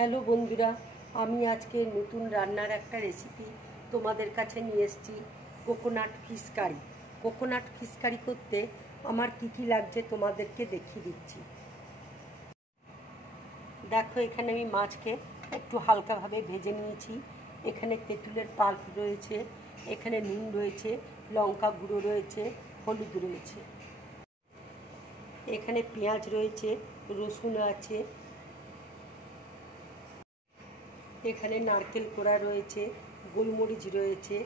Hello বন্ধুরা, আমি আজকে নতুন রান্নার একটা রেসিপি তোমাদের কাছে নিয়ে এসেছি। Coconut fish curry. Coconut fish curry করতে আমার কী কী লাগছে তোমাদেরকে দেখিয়ে দিচ্ছি। দেখো, এখানে আমি মাছকে একটু হালকাভাবে ভেজে নিয়েছি। এখানে তেঁতুলের পাল্প রয়েছে, এখানে নুন রয়েছে, লঙ্কা গুঁড়ো রয়েছে, হলুদ রয়েছে, এখানে পেঁয়াজ রয়েছে, রসুন আছে, এখানে নারকেল কোড়া রয়েছে, গোলমরিচ রয়েছে,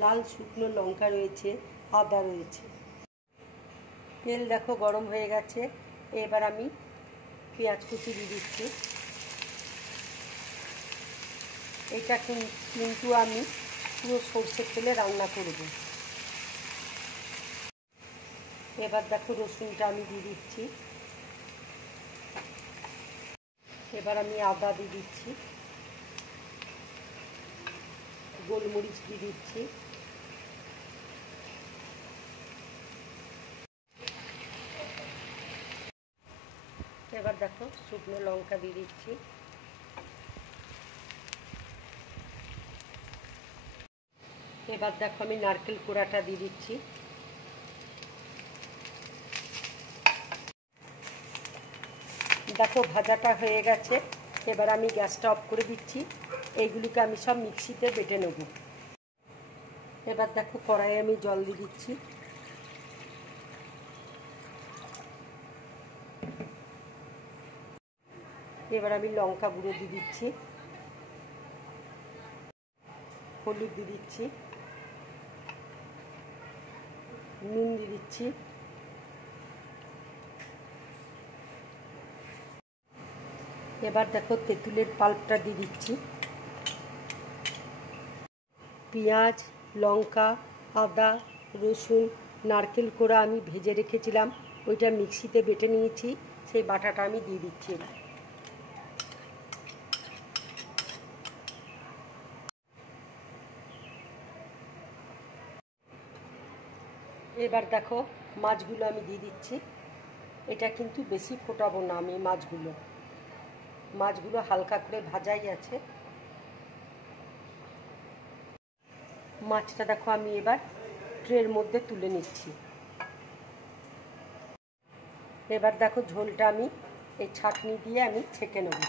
লাল শুকনো লঙ্কা রয়েছে, আদা রয়েছে। তেল দেখো গরম হয়ে গেছে। এবার আমি পেঁয়াজ কুচি দিয়ে দিচ্ছি। এটা কিন্তু আমি পুরো সর্ষের তেলে রান্না করব। এবার দেখো রসুনটা আমি দিয়ে দিচ্ছি। এবার আমি আদা দিয়ে দিচ্ছি, গোলমরিচ দিয়ে দিচ্ছি, এবার দেখো শুকনো লঙ্কা দিয়ে দিচ্ছি, এবার দেখো আমি নারকেল কোড়াটা দিয়ে দিচ্ছি। দেখো ভাজাটা হয়ে গেছে। এবার আমি গ্যাসটা অফ করে দিচ্ছি। এইগুলিকে আমি সব মিক্সিতে বেটে নেব। এবার দেখো কড়াইয়ে আমি জল দিয়ে দিচ্ছি। এবার আমি লঙ্কা গুঁড়ো দিয়ে দিচ্ছি, হলুদ দিয়ে দিচ্ছি, নুন দিয়ে দিচ্ছি, এবার দেখো তেঁতুলের পাল্পটা দিয়ে দিচ্ছি। পেঁয়াজ, লঙ্কা, আদা, রসুন, নারকেল কোড়া আমি ভেজে রেখেছিলাম, ওইটা মিক্সিতে বেটে নিয়েছি, সেই বাটাটা আমি দিয়ে দিচ্ছি। এবার দেখো মাছগুলো আমি দিয়ে দিচ্ছি। এটা কিন্তু বেশি ফোটাবো না আমি মাছগুলো হালকা করে ভাজাই আছে। মাছটা দেখো আমি এবার ট্রের মধ্যে তুলে নিচ্ছি। এবার দেখো ঝোলটা আমি এই ছাঁকনি দিয়ে আমি ছেঁকে নেব।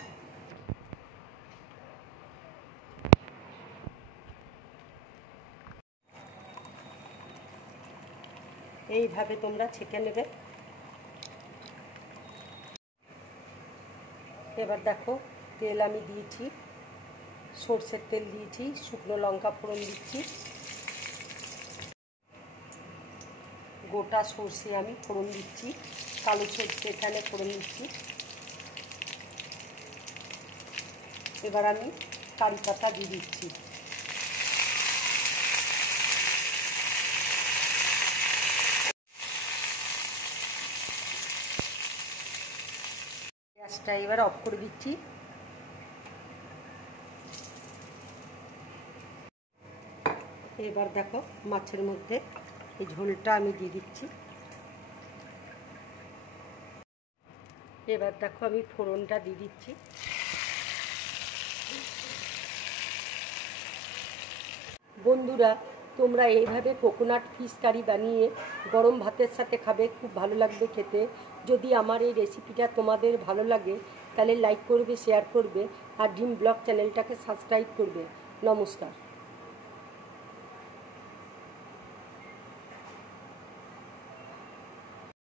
এইভাবে তোমরা ছেঁকে নেবে। এবার দেখো তেল আমি দিয়েছি, সর্ষের তেল দিয়েছি, শুকনো লঙ্কা ফোড়ন দিচ্ছি, গোটা সর্ষে আমি ফোড়ন দিচ্ছি, কালো সর্ষে এখানে ফোড়ন দিচ্ছি। এবার আমি কারি পাতা দিয়ে দিচ্ছি। গ্যাসটা এবার অফ করে দিচ্ছি। এবার দেখো মাছের মধ্যে এই ঝোলটা আমি দিয়ে দিচ্ছি। এবার দেখো আমি ফোড়নটা দিয়ে দিচ্ছি। বন্ধুরা, তোমরা এইভাবে কোকোনাট ফিশ কারি বানিয়ে গরম ভাতের সাথে খাবে, খুব ভালো লাগবে খেতে। যদি আমার এই রেসিপিটা তোমাদের ভালো লাগে তাহলে লাইক করবে, শেয়ার করবে আর ড্রিম ব্লগ চ্যানেলটাকে সাবস্ক্রাইব করবে। নমস্কার।